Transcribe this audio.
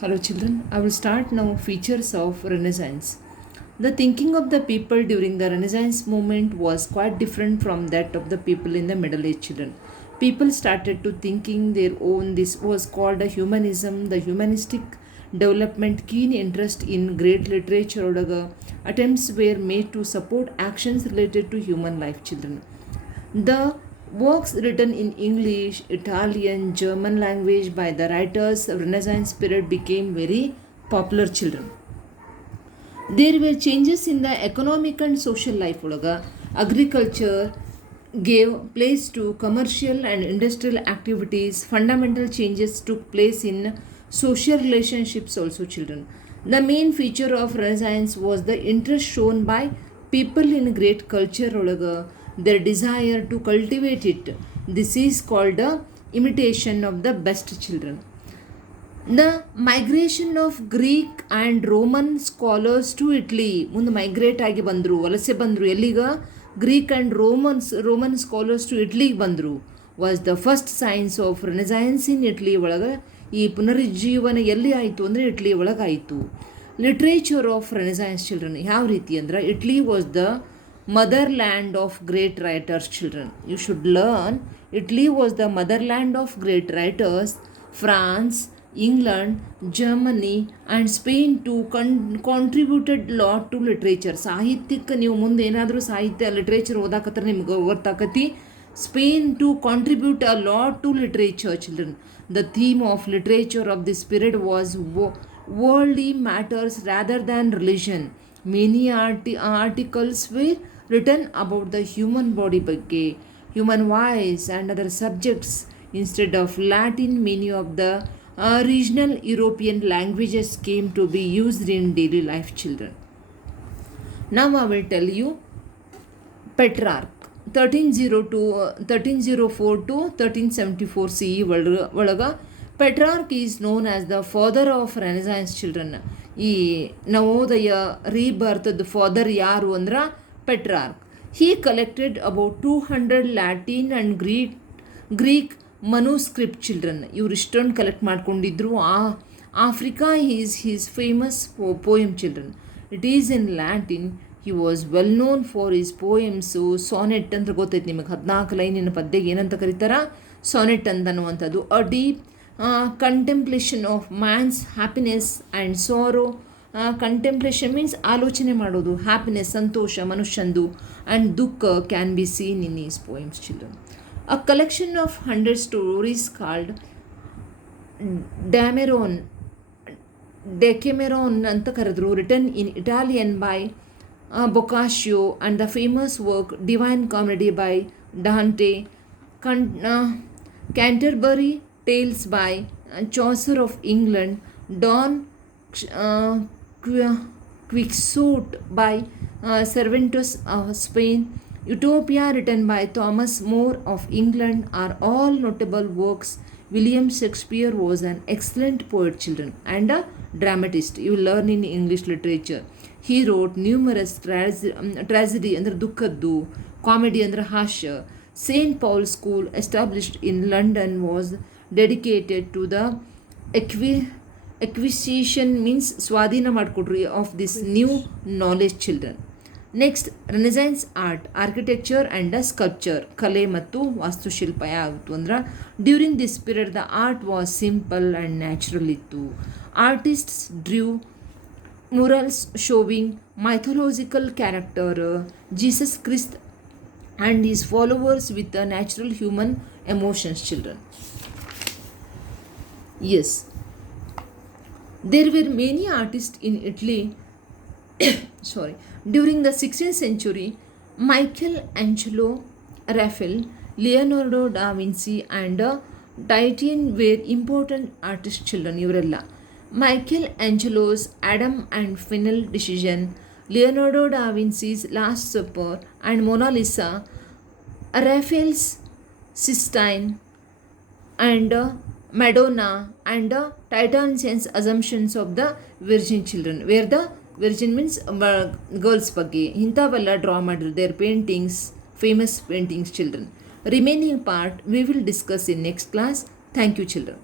Hello children, I will start now features of Renaissance. The thinking of the people during the Renaissance movement was quite different from that of the people in the Middle Age children. People started to thinking their own. This was called a humanism, the humanistic development, keen interest in great literature attempts were made to support actions related to human life children. The works written in English, Italian, German language by the writers of Renaissance period became very popular children. There were changes in the economic and social life. Agriculture gave place to commercial and industrial activities. Fundamental changes took place in social relationships also children. The main feature of Renaissance was the interest shown by people in great culture their desire to cultivate it. This is called the imitation of the best children. The migration of Greek and Roman scholars to Italy ಮುಂದೆ migrate ಆಗಿ ಬಂದರು, ವಲಸೆ ಬಂದರು. ಎಲ್ಲಿಗ? Greek and Roman scholars to ಇಟ್ಲಿಗೆ ಬಂದರು. Was the first signs of renaissance in Italy ಒಳಗೆ. ಈ ಪುನರುಜ್ಜೀವನ ಎಲ್ಲಿ ಆಯಿತು ಅಂದರೆ ಇಟ್ಲಿ ಒಳಗೆ ಆಯಿತು. ಲಿಟ್ರೇಚರ್ ಆಫ್ ರೆನೆಸೈನ್ಸ್ ಚಿಲ್ಡ್ರನ್ ಯಾವ ರೀತಿ ಅಂದ್ರೆ, Italy was the motherland of great writers children. You should learn Italy was the motherland of great writers. France, England, Germany and Spain too contributed lot to literature. ಸಾಹಿತ್ಯಕ್ಕೆ ನೀವು ಮುಂದೆ ಏನಾದರೂ ಸಾಹಿತ್ಯ literature ಓದಾಕತ್ರ ನಿಮ್ಗೆ ಗೊತ್ತಾಕತಿ. Spain to contribute a lot to literature children. The theme of literature of this period was worldly matters rather than religion. Many articles were written about the human body ಬಗ್ಗೆ, human voice and other subjects. Instead of Latin, many of the regional European languages came to be used in daily life children. Now I will tell you Petrarch 1304 to 1374 CE ಒಳಗ Petrarch is known as the father of Renaissance children. ಈ Navodaya ರೀಬರ್ತ್ದ father ಯಾರು ಅಂದ್ರೆ Petrarch. He collected about 200 Latin and Greek manuscript children. ಇವ್ರು ಇಷ್ಟೊಂದು collect ಮಾಡ್ಕೊಂಡಿದ್ರು. Africa is his famous poem children. It is in Latin. He was well known for his poems. Sonnet ಅಂತ ಗೊತ್ತೈತೆ ನಿಮಗೆ, 14 ಲೈನಿನ ಪದ್ಯಗೆ ಏನಂತ ಕರೀತಾರ? ಸಾನೆಟ್ ಅಂತ ಅನ್ನುವಂಥದ್ದು. A deep contemplation of man's happiness and sorrow. Contemplation means ಆಲೋಚನೆ ಮಾಡೋದು, ಹ್ಯಾಪಿನೆಸ್ ಸಂತೋಷ ಮನುಷ್ಯಂದು, ಆ್ಯಂಡ್ ದುಃಖ can be seen in his poems children. A collection of 100 stories called Decameron ಅಂತ ಕರೆದ್ರು, written in Italian by Boccaccio and the famous work Divine Comedy by Dante. Canterbury Tales by Chaucer of England, Don Quixote by Cervantes of Spain, Utopia written by Thomas More of England are all notable works. William Shakespeare was an excellent poet children and a dramatist. You will learn in English literature. He wrote numerous tragedy ಅಂದ್ರೆ ದುಃಖದ್ದು, comedy ಅಂದರೆ ಹಾಸ್ಯ. St. Paul's School established in London was dedicated to the acquisition means ಸ್ವಾಧೀನ ಮಾಡಿಕೊಡ್ರಿ of this new knowledge children. Next renaissance art, architecture and sculpture, ಕಲೆ ಮತ್ತು ವಾಸ್ತುಶಿಲ್ಪ ಯಾವುದು ಅಂದ್ರೆ, during this period the art was simple and natural ಇತ್ತು. Artists drew murals showing mythological character Jesus Christ and his followers with the natural human emotions children. Yes, there were many artists in Italy during the 16th century. Michelangelo, Raphael, Leonardo da Vinci and Titian were important artist children. ಇವರೆಲ್ಲ Michelangelo's Adam and Final Decision, Leonardo da Vinci's Last Supper and Mona Lisa, Raphael's Sistine and Madonna and Titian's Assumptions of the Virgin Children, where the Virgin means girls ಬಗ್ಗೆ ಇಂಥವೆಲ್ಲ draw ಮಾಡಿದ್ರು. their paintings, famous paintings children. Remaining part we will discuss in next class. Thank you children.